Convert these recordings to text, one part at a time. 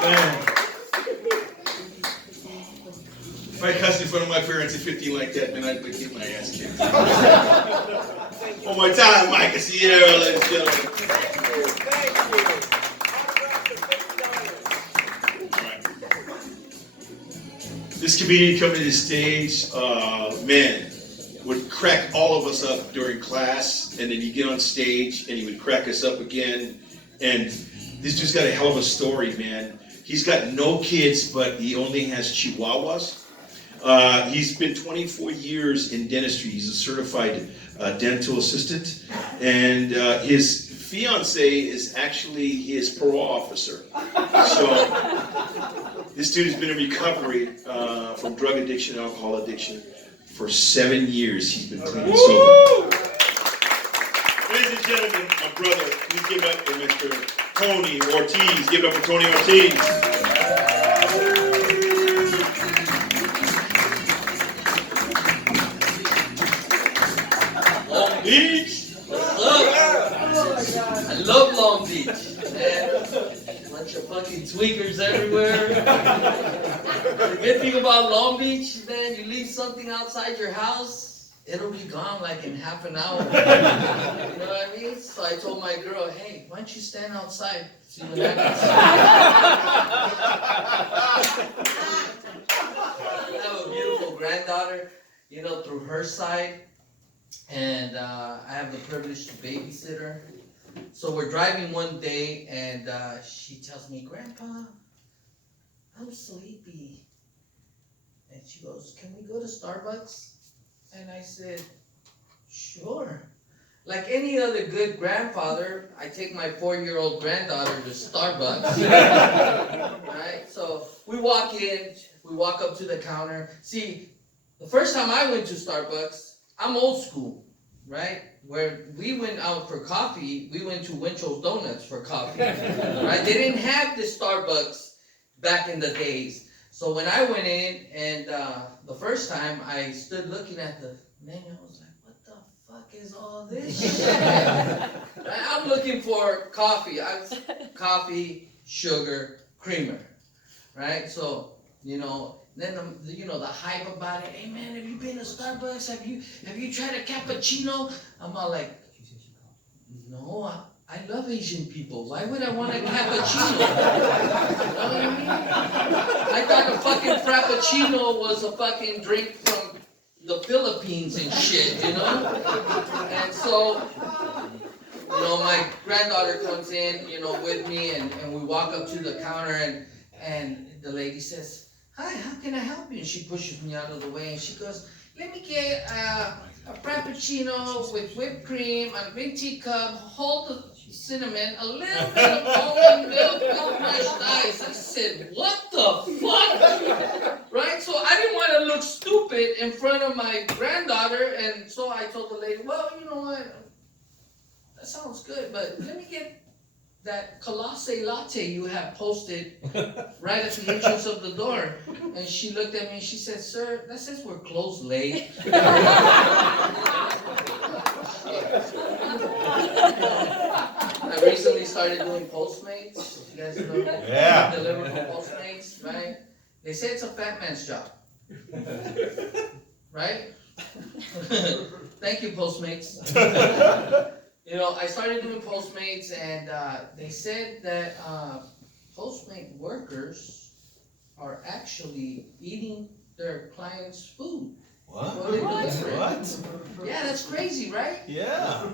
Man. If I cussed in front of my parents at 15 like that, man, I'd get my ass kicked. One more time, Mike Sierra, ladies and gentlemen. This comedian coming to the stage, man, would crack all of us up during class, and then he'd get on stage and he would crack us up again. And this dude's got a hell of a story, man. He's got no kids, but he only has chihuahuas. He's been 24 years in dentistry. He's a certified dental assistant, and his fiance is actually his parole officer. So this dude has been in recovery from drug addiction, alcohol addiction for 7 years. He's been clean and sober. Ladies and gentlemen, my brother, please give up for Mr. Tony Ortiz. Give it up for Tony Ortiz. Long Beach. What's up? I love Long Beach. Man, bunch of fucking tweakers everywhere. The good thing about Long Beach, man, you leave something outside your house, it'll be gone like in half an hour. You know what I mean? So I told my girl, hey, why don't you stand outside, see what happens. I have a beautiful granddaughter, you know, through her side. And I have the privilege to babysit her. So we're driving one day, and she tells me, Grandpa, I'm sleepy. And she goes, can we go to Starbucks? And I said, sure. Like any other good grandfather, I take my 4-year-old granddaughter to Starbucks. Right? So we walk in, we walk up to the counter. See, the first time I went to Starbucks, I'm old school, right? Where we went out for coffee, we went to Winchell's Donuts for coffee, right? They didn't have the Starbucks back in the days. So when I went in, and the first time I stood looking at the menu, I was like, what the fuck is all this shit? Right? I'm looking for coffee. Coffee, sugar, creamer, right? So, you know, then the hype about it. Hey man, have you been to Starbucks? Have you tried a cappuccino? I'm all like, no, I love Asian people. Why would I want a cappuccino? You know what I mean? I thought a fucking frappuccino was a fucking drink from the Philippines and shit, you know? And so, you know, my granddaughter comes in, you know, with me, and we walk up to the counter, and the lady says, hi, how can I help you? And she pushes me out of the way, and she goes, let me get a frappuccino with whipped cream, a green tea cup, hold the cinnamon, a little bit of almond milk, no crushed ice. I said, what the fuck? Right? So I didn't want to look stupid in front of my granddaughter, and so I told the lady, well, you know what? That sounds good, but let me get that Colossae latte you have posted right at the entrance of the door. And she looked at me and she said, sir, that says we're closed late. I recently started doing Postmates. You guys know? Yeah. Deliver from Postmates, right? They say it's a fat man's job. Right? Thank you, Postmates. You know, I started doing Postmates, and they said that Postmate workers are actually eating their clients' food. What? What? Yeah, that's crazy, right? Yeah.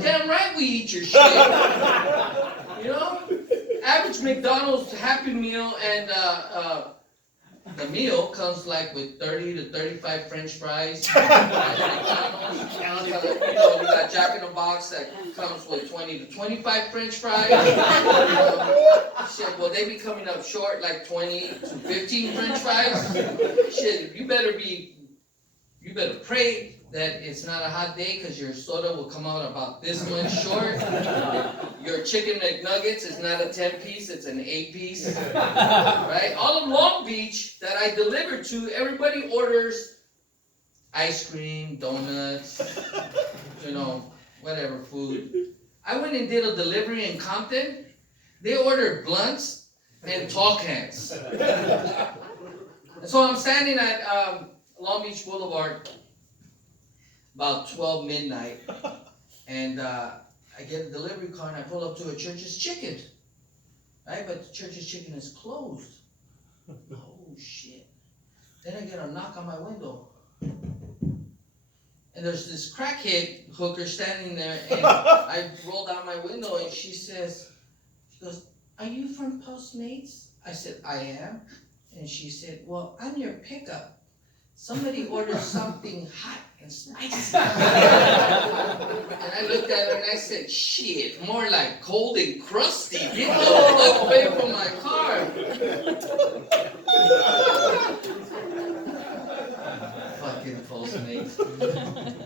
Damn right we eat your shit. You know? Average McDonald's Happy Meal, and the meal comes like with 30 to 35 French fries. You know, we got Jack in the Box that comes with 20 to 25 French fries. Shit, well, they be coming up short like 20 to 15 French fries. Shit, you better pray that it's not a hot day, because your soda will come out about this much short. Your chicken McNuggets is not a 10-piece, it's an 8-piece. Right? All of Long Beach that I deliver to, everybody orders ice cream, donuts, you know, whatever food. I went and did a delivery in Compton. They ordered blunts. and tall cans. And so I'm standing at Long Beach Boulevard about 12 midnight, and I get a delivery car and I pull up to a Church's Chicken, right? But the Church's Chicken is closed. Oh shit. Then I get a knock on my window. And there's this crackhead hooker standing there, and I roll down my window and she goes, "Are you from Postmates?" I said, "I am." And she said, "Well, I'm your pickup. Somebody ordered something hot and spicy." And I looked at her and I said, "Shit, more like cold and crusty. Get the fuck away from my car." Fucking Postmates.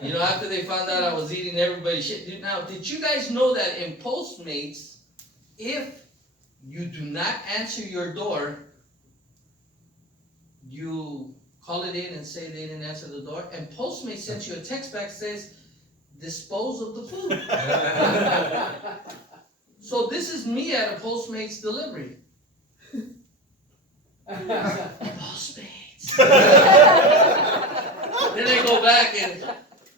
You know, after they found out I was eating everybody's shit. Now, did you guys know that in Postmates, if you do not answer your door, you call it in and say they didn't answer the door, and Postmates sends you a text back says, "Dispose of the food." So this is me at a Postmates delivery. Postmates. Then I go back and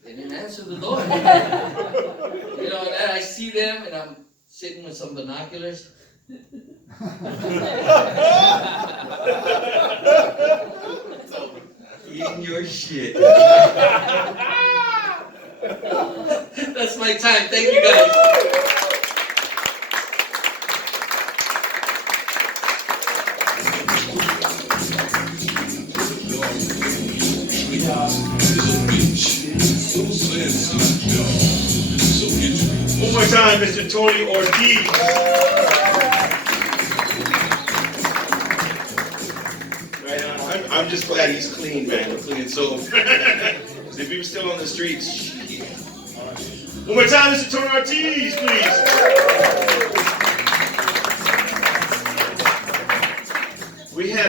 they didn't answer the door. You know, and I see them and I'm sitting with some binoculars. Eating your shit. That's my time. Thank you guys. One more time, Mr. Tony Ortiz. Right on. I'm just glad he's clean, man. Clean soul. If he was still on the streets, shit. One more time, Mr. Tony Ortiz, please.